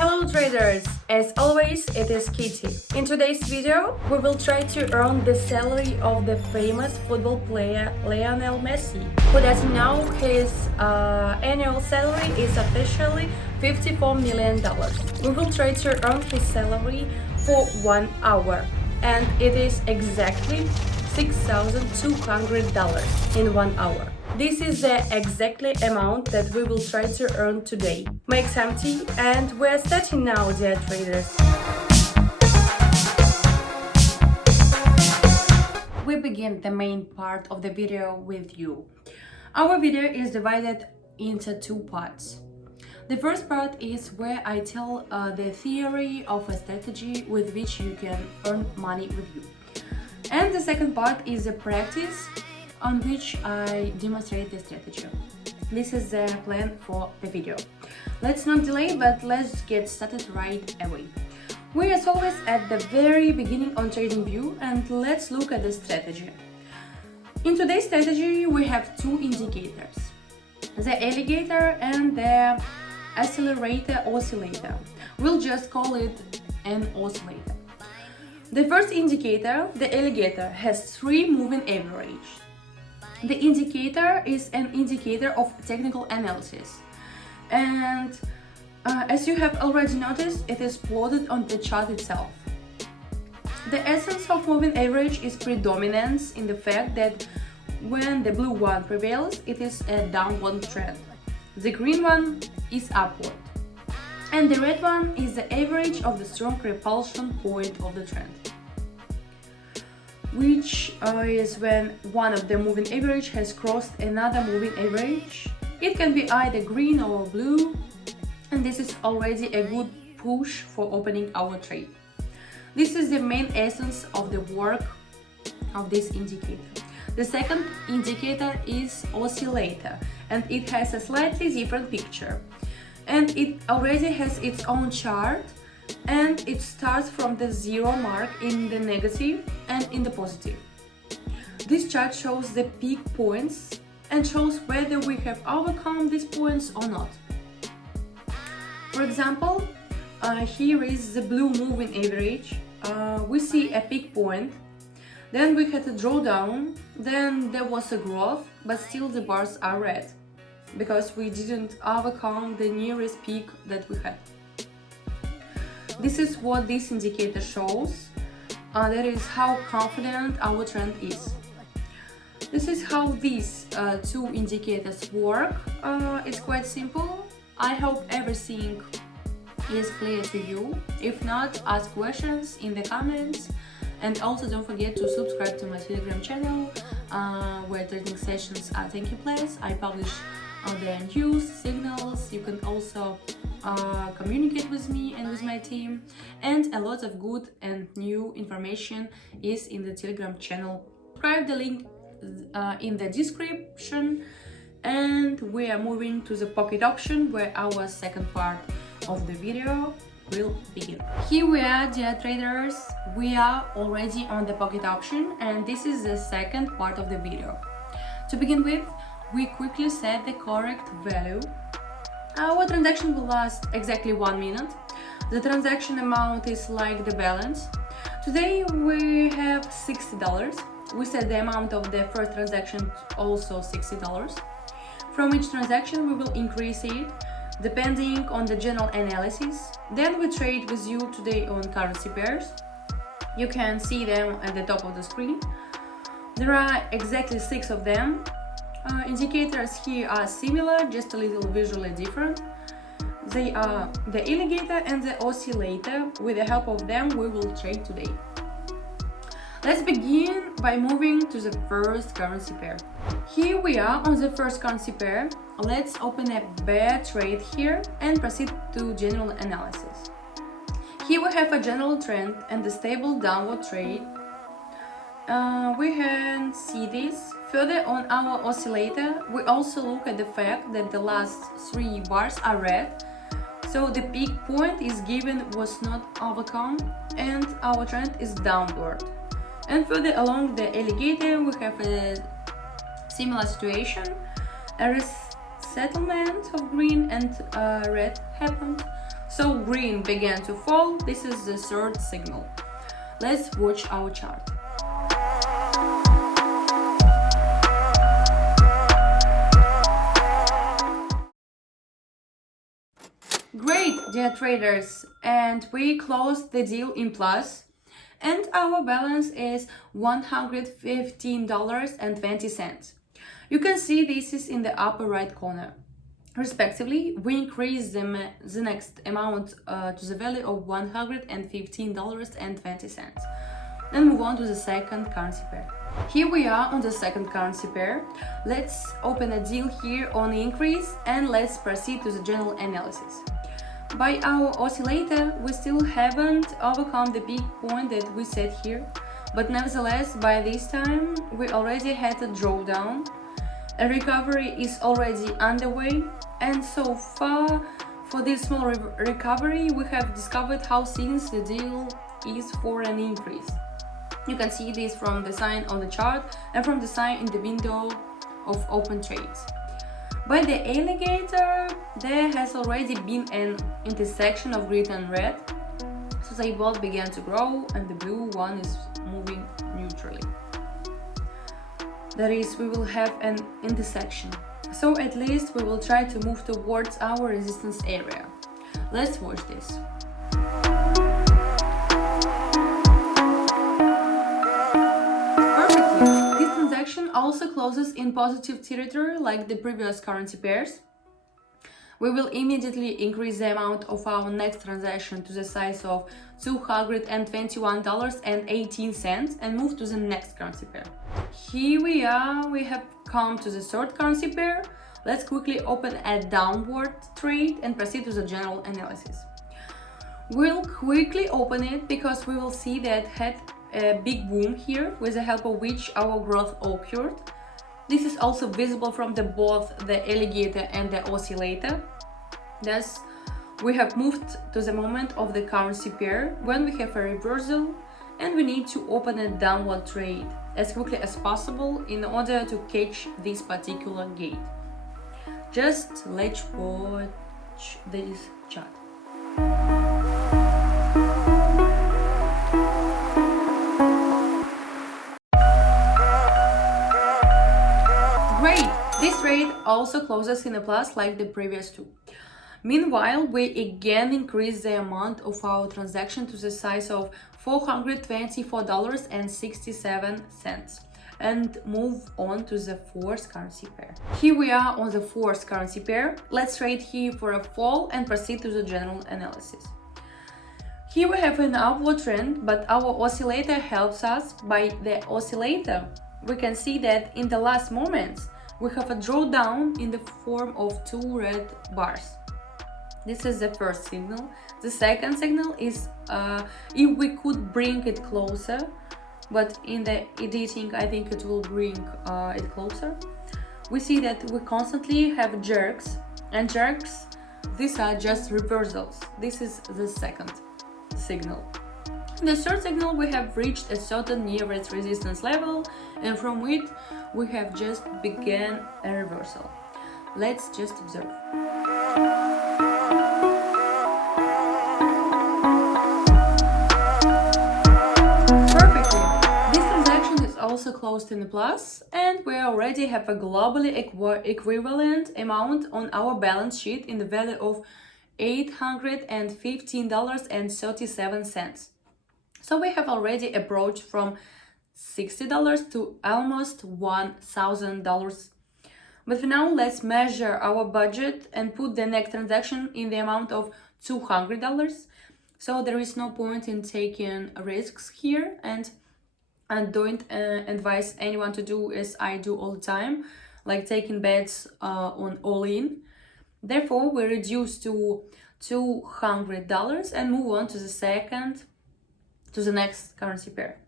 Hello traders! As always, it is Kitty. In today's video, we will try to earn the salary of the famous football player Lionel Messi. Who doesn't know, his annual salary is officially $54 million. We will try to earn his salary for 1 hour, and it is exactly $6,200 in 1 hour. This is the exactly amount that we will try to earn today. Make some tea and we're starting now, dear traders. We begin the main part of the video with you. Our video is divided into two parts. The first part is where I tell the theory of a strategy with which you can earn money with you. And the second part is a practice on which I demonstrate the strategy. This is the plan for the video. Let's not delay, but let's get started right away. We are as always at the very beginning on TradingView, and let's look at the strategy. In today's strategy we have two indicators, the alligator and the accelerator oscillator. We'll just call it an oscillator. The first indicator, the alligator, has 3 moving averages. The indicator is an indicator of technical analysis, and as you have already noticed, it is plotted on the chart itself. The essence of moving average is predominance in the fact that when the blue one prevails, it is a downward trend, the green one is upward, and the red one is the average of the strong repulsion point of the trend, which is when one of the moving average has crossed another moving average. It can be either green or blue, and this is already a good push for opening our trade. This is the main essence of the work of this indicator. The second indicator is oscillator, and it has a slightly different picture, and it already has its own chart, and it starts from the zero mark in the negative and in the positive. This chart shows the peak points and shows whether we have overcome these points or not. For example, here is the blue moving average. We see a peak point, then we had a drawdown, then there was a growth, but still the bars are red because we didn't overcome the nearest peak that we had. This is what this indicator shows. That is how confident our trend is. This is how these two indicators work. It's quite simple. I hope everything is clear to you. If not, ask questions in the comments. And also don't forget to subscribe to my Telegram channel where trading sessions are taking place. I publish the news, signals. You can also communicate with me and with my team, and a lot of good and new information is in the Telegram channel. Subscribe, the link in the description, and we are moving to the pocket option where our second part of the video will begin. Here we are, dear traders. We are already on the pocket option, and this is the second part of the video. To begin with, we quickly set the correct value. Our transaction will last exactly 1 minute. The transaction amount is like the balance. Today we have $60. We set the amount of the first transaction also $60. From each transaction we will increase it depending on the general analysis. Then we trade with you today on currency pairs. You can see them at the top of the screen. There are exactly 6 of them. Indicators here are similar, just a little visually different. They are the alligator and the oscillator. With the help of them we will trade today. Let's begin by moving to the first currency pair. Here we are on the first currency pair. Let's open a bear trade here and proceed to general analysis. Here we have a general trend and a stable downward trade. We can see this. Further on our oscillator, we also look at the fact that the last 3 bars are red, so the peak point is given was not overcome and our trend is downward. And further along the alligator, we have a similar situation. A resettlement of green and red happened, So green began to fall. This is the third signal. Let's watch our chart. Great, dear traders, and we closed the deal in plus, and our balance is $115.20. You can see this is in the upper right corner. Respectively, we increase the next amount to the value of $115.20 and move on to the second currency pair. Here we are on the second currency pair. Let's open a deal here on the increase and let's proceed to the general analysis. By our oscillator, we still haven't overcome the big point that we set here, but nevertheless, by this time, we already had a drawdown. A recovery is already underway, and so far, for this small recovery, we have discovered how thin the deal is for an increase. You can see this from the sign on the chart and from the sign in the window of open trades. By the alligator, there has already been an intersection of green and red, so they both began to grow and the blue one is moving neutrally. That is, we will have an intersection. So at least we will try to move towards our resistance area. Let's watch this. Also closes in positive territory like the previous currency pairs. We will immediately increase the amount of our next transaction to the size of $221.18 and move to the next currency pair. Here we are, we have come to the third currency pair. Let's quickly open a downward trade and proceed to the general analysis. We'll quickly open it because we will see that had a big boom here with the help of which our growth occurred. This is also visible from both the alligator and the oscillator. Thus, we have moved to the moment of the currency pair when we have a reversal and we need to open a downward trade as quickly as possible in order to catch this particular gate. Just let's watch this chart. This trade also closes in a plus like the previous two. Meanwhile, we again increase the amount of our transaction to the size of $424.67 and move on to the fourth currency pair. Here we are on the fourth currency pair. Let's trade here for a fall and proceed to the general analysis. Here we have an upward trend, but our oscillator helps us. By the oscillator, we can see that in the last moments, we have a drawdown in the form of two red bars. This is the first signal. The second signal is if we could bring it closer, but in the editing I think it will bring it closer. We see that we constantly have jerks, and jerks, these are just reversals. This is the second signal. In the third signal, we have reached a certain nearest resistance level, and from it we have just began a reversal. Let's just observe. Perfectly. This transaction is also closed in a plus, and we already have a globally equivalent amount on our balance sheet in the value of $815.37. So we have already approached from $60 to almost $1,000. But for now, let's measure our budget and put the next transaction in the amount of $200. So there is no point in taking risks here, and I don't advise anyone to do as I do all the time, like taking bets on all-in. Therefore, we reduce to $200 and move on to the next currency pair.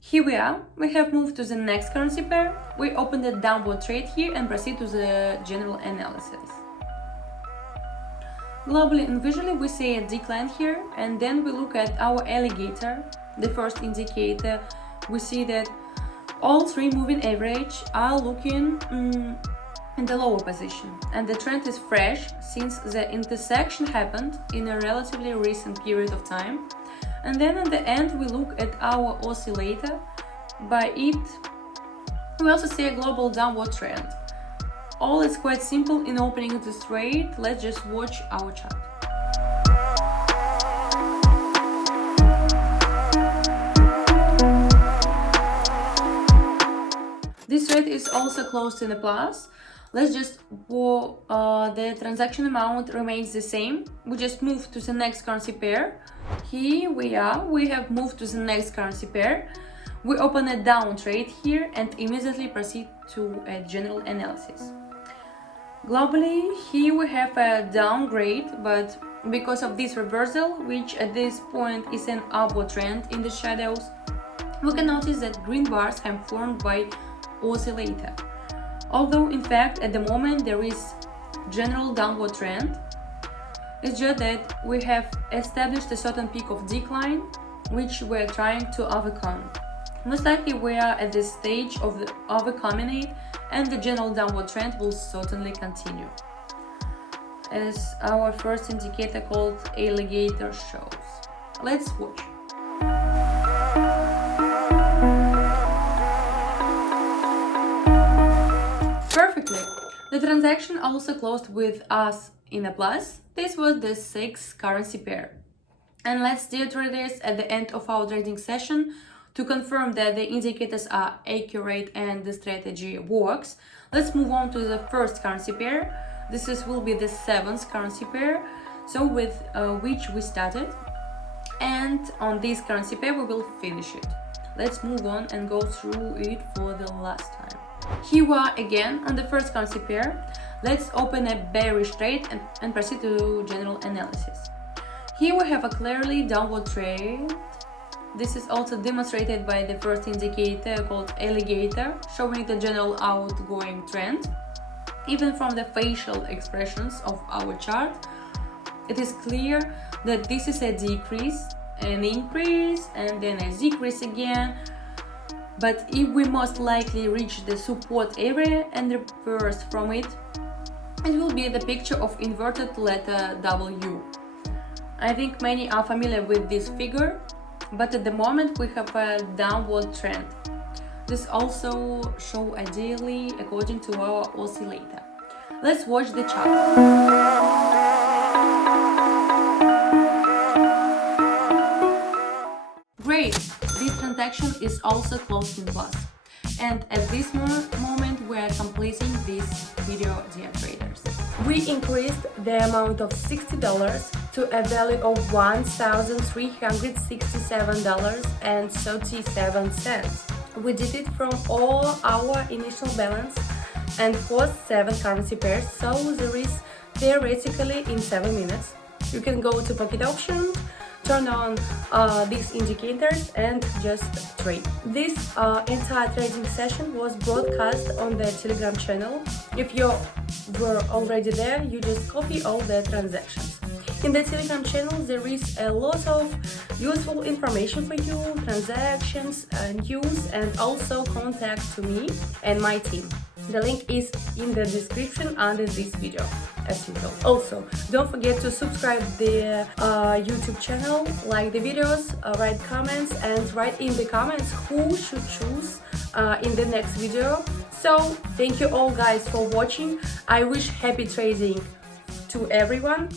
Here we are, we have moved to the next currency pair. We open the downward trade here and proceed to the general analysis. Globally and visually we see a decline here, and then we look at our alligator, the first indicator. We see that all three moving average are looking in the lower position, and the trend is fresh since the intersection happened in a relatively recent period of time. And then at the end we look at our oscillator. By it we also see a global downward trend. All is quite simple in opening this trade. Let's just watch our chart. This trade is also closed in a plus. Let's just the transaction amount remains the same. We just move to the next currency pair. Here we are. We have moved to the next currency pair. We open a down trade here and immediately proceed to a general analysis. Globally, here we have a downgrade, but because of this reversal, which at this point is an upward trend in the shadows, we can notice that green bars have formed by oscillator. Although in fact at the moment there is general downward trend, it's just that we have established a certain peak of decline which we're trying to overcome. Most likely we are at this stage of overcoming it, and the general downward trend will certainly continue, as our first indicator called alligator shows. Let's watch. Perfectly. The transaction also closed with us in a plus. This was the sixth currency pair. And let's dear traders, at the end of our trading session, to confirm that the indicators are accurate and the strategy works, let's move on to the first currency pair. This will be the seventh currency pair, so with which we started. And on this currency pair we will finish it. Let's move on and go through it for the last time. Here we are again on the first currency pair. Let's open a bearish trade and proceed to general analysis. Here we have a clearly downward trade. This is also demonstrated by the first indicator called alligator, showing the general outgoing trend. Even from the facial expressions of our chart, it is clear that this is a decrease, an increase, and then a decrease again. But if we most likely reach the support area and reverse from it, it will be the picture of inverted letter W. I think many are familiar with this figure, but at the moment we have a downward trend. This also shows ideally according to our oscillator. Let's watch the chart. Great! This transaction is also closed in plus. And at this moment we are completing this video, dear traders. We increased the amount of $60 to a value of $1,367.37. We did it from all our initial balance and first 7 currency pairs, so there is theoretically in 7 minutes. You can go to pocket option, turn on these indicators and just trade. This entire trading session was broadcast on the Telegram channel. If you were already there, you just copy all the transactions. In the Telegram channel there is a lot of useful information for you, transactions, news, and also contact to me and my team. The link is in the description under this video, as usual. Also, don't forget to subscribe the YouTube channel, like the videos, write comments, and write in the comments who should choose in the next video. So, thank you all guys for watching. I wish happy trading to everyone.